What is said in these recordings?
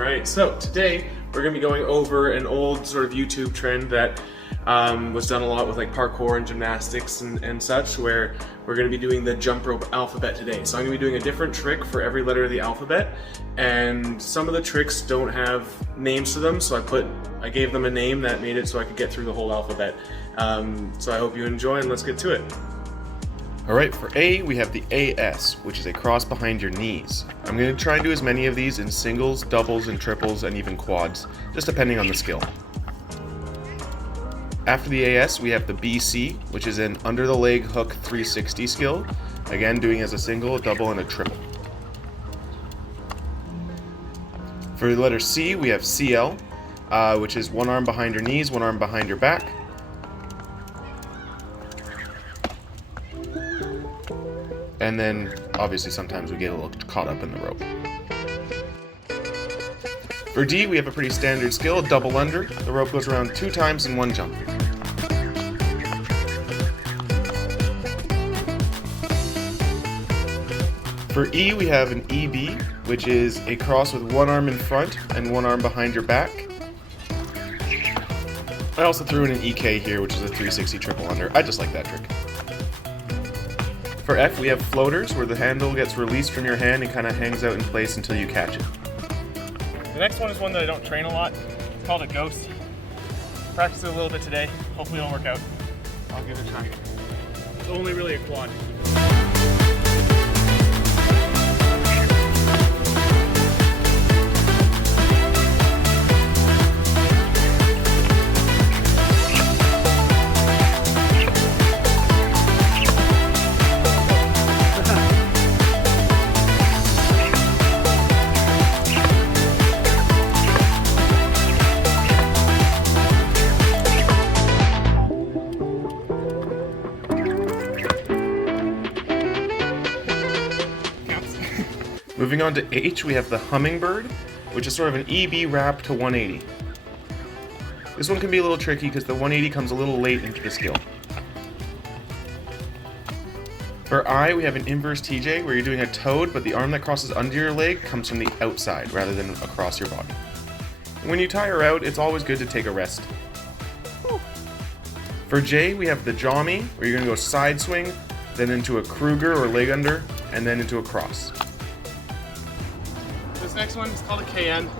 Alright, so today we're going to be going over an old sort of YouTube trend that was done a lot with like parkour and gymnastics and such, where we're going to be doing the jump rope alphabet today. So I'm going to be doing a different trick for every letter of the alphabet, and some of the tricks don't have names to them, so I gave them a name that made it so I could get through the whole alphabet. So I hope you enjoy, and let's get to it. Alright, for A, we have the AS, which is a cross behind your knees. I'm going to try and do as many of these in singles, doubles, and triples, and even quads, just depending on the skill. After the AS, we have the BC, which is an under the leg hook 360 skill, again doing as a single, a double, and a triple. For the letter C, we have CL, which is one arm behind your knees, one arm behind your back. And then, obviously, sometimes we get a little caught up in the rope. For D, we have a pretty standard skill, double under. The rope goes around 2 times in one jump. For E, we have an EB, which is a cross with one arm in front and one arm behind your back. I also threw in an EK here, which is a 360 triple under. I just like that trick. For F, we have floaters, where the handle gets released from your hand and kind of hangs out in place until you catch it. The next one is one that I don't train a lot. It's called a ghost. Practiced it a little bit today. Hopefully it'll work out. I'll give it a try. It's only really a quad. Moving on to H, we have the hummingbird, which is sort of an EB wrap to 180. This one can be a little tricky because the 180 comes a little late into the skill. For I, we have an inverse TJ, where you're doing a toad, but the arm that crosses under your leg comes from the outside rather than across your body. And when you tire out, it's always good to take a rest. For J, we have the Jommy, where you're going to go side swing, then into a Kruger or leg under, and then into a cross. This next one is called a KN.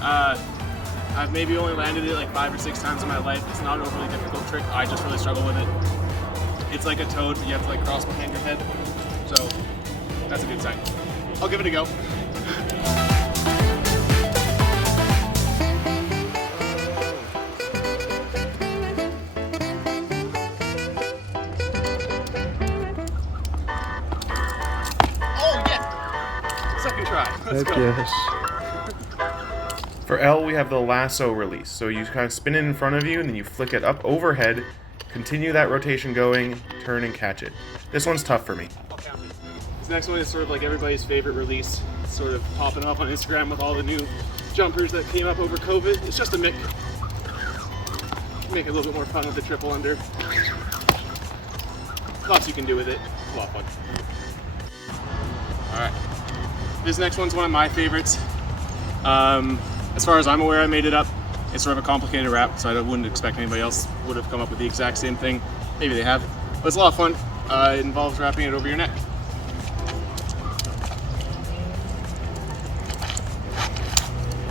I've maybe only landed it like 5 or 6 times in my life. It's not an overly difficult trick. I just really struggle with it. It's like a toad, but you have to like cross behind your head. So that's a good sign. I'll give it a go. Oh yeah! Second try. Let's go. Yes. For L, we have the lasso release. So you kind of spin it in front of you, and then you flick it up overhead, continue that rotation going, turn and catch it. This one's tough for me. This next one is sort of like everybody's favorite release. It's sort of popping up on Instagram with all the new jumpers that came up over COVID. It's just a make it a little bit more fun with the triple under. Lots you can do with it. It's a lot of fun. Alright. This next one's one of my favorites. As far as I'm aware, I made it up. It's sort of a complicated wrap, so I wouldn't expect anybody else would have come up with the exact same thing. Maybe they have, but it's a lot of fun. It involves wrapping it over your neck.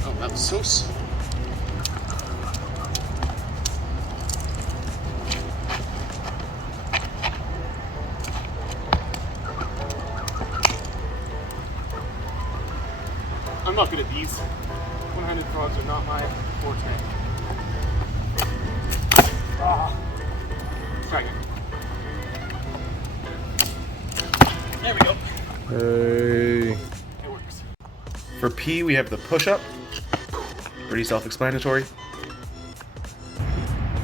Oh, that was so. I'm not good at these. One-handed frogs are not my forte. Try again. There we go. Hey. It works. For P, we have the push-up. Pretty self-explanatory.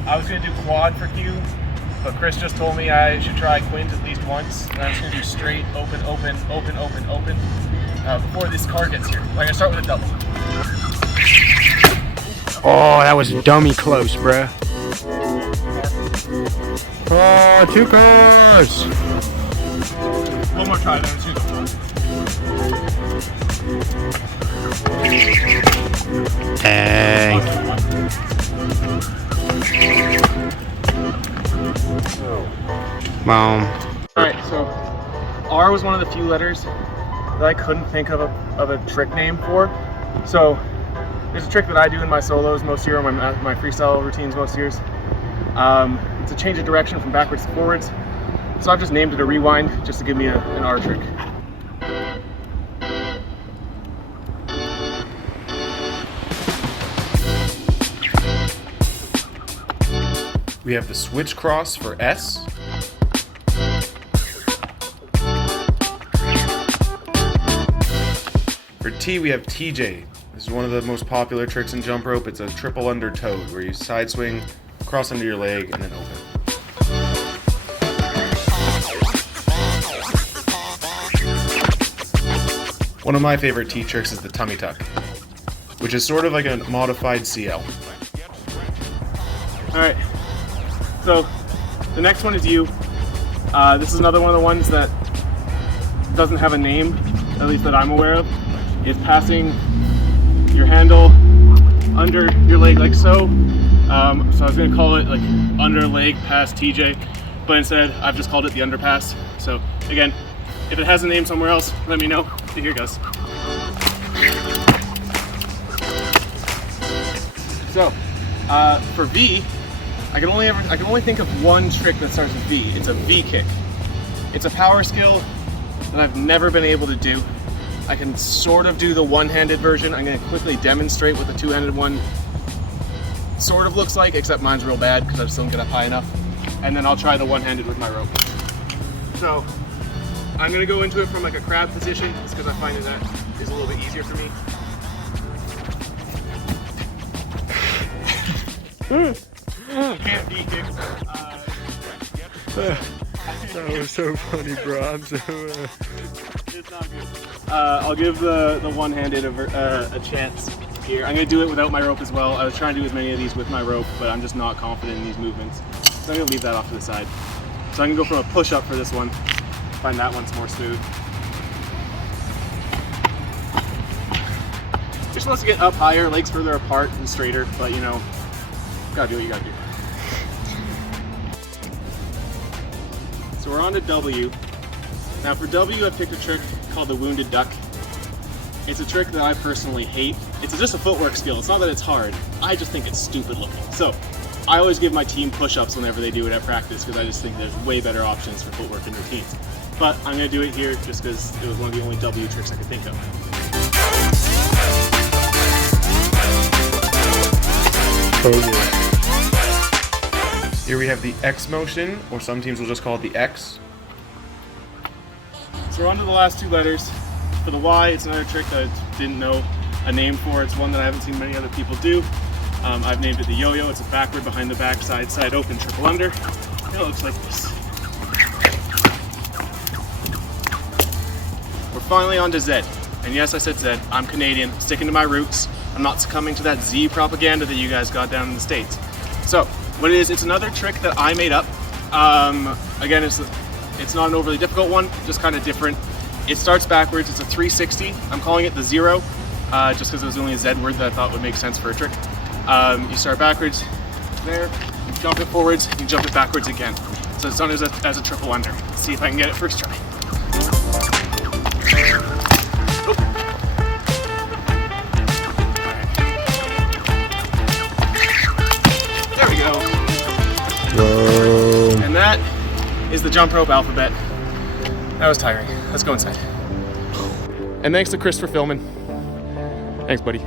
I was going to do quad for Q, but Chris just told me I should try quint at least once. And I'm just going to do straight, open, open, open, open, open before this card gets here. I'm going to start with a double. Oh, that was dummy close, bruh. Oh, 2 cars! One more try, then 2. Dang. Boom. Alright, so R was one of the few letters that I couldn't think of a trick name for. So there's a trick that I do in my solos most year, or my freestyle routines most years. It's a change of direction from backwards to forwards. So I've just named it a rewind just to give me an R trick. We have the switch cross for S. For T, we have TJ. This is one of the most popular tricks in jump rope. It's a triple under toad, where you side swing, cross under your leg, and then open. One of my favorite T tricks is the tummy tuck, which is sort of like a modified CL. Alright, so the next one is U. This is another one of the ones that doesn't have a name, at least that I'm aware of. Is passing your handle under your leg like so. So I was going to call it like under leg pass TJ, but instead I've just called it the underpass. So again, if it has a name somewhere else, let me know. Here it goes. So for V, I can only think of one trick that starts with V. It's a V kick. It's a power skill that I've never been able to do. I can sort of do the one-handed version. I'm going to quickly demonstrate what the two-handed one sort of looks like, except mine's real bad because I just don't get up high enough. And then I'll try the one-handed with my rope. So I'm going to go into it from like a crab position, just because I find that is a little bit easier for me. Can't V kick. That was so funny, bro. I'm so. It's not good. I'll give the one-handed a chance here. I'm going to do it without my rope as well. I was trying to do as many of these with my rope, but I'm just not confident in these movements. So I'm going to leave that off to the side. So I'm going to go from a push-up for this one. Find that one's more smooth. You're supposed to get up higher, legs further apart and straighter, but you know, gotta do what you gotta do. So we're on to W. Now for W, I picked a trick called the wounded duck. It's a trick that I personally hate. It's just a footwork skill. It's not that it's hard. I just think it's stupid looking. So I always give my team push-ups whenever they do it at practice because I just think there's way better options for footwork and routines. But I'm gonna do it here just because it was one of the only W tricks I could think of. Oh yeah. Here we have the X motion, or some teams will just call it the X. So we're on to the last two letters. For the Y, it's another trick that I didn't know a name for. It's one that I haven't seen many other people do. I've named it the yo-yo. It's a backward behind the back, side, side open, triple under. It looks like this. We're finally on to Z. And yes, I said Z. I'm Canadian, sticking to my roots. I'm not succumbing to that Z propaganda that you guys got down in the States. So, what it is, it's another trick that I made up. Again, it's not an overly difficult one, just kind of different. It starts backwards, it's a 360. I'm calling it the zero, just because it was only a Z word that I thought would make sense for a trick. You start backwards, there, you jump it forwards, you jump it backwards again. So it's done as a triple under. Let's see if I can get it first try. There we go. Whoa. And that is the jump rope alphabet. That was tiring. Let's go inside. And thanks to Chris for filming. Thanks, buddy.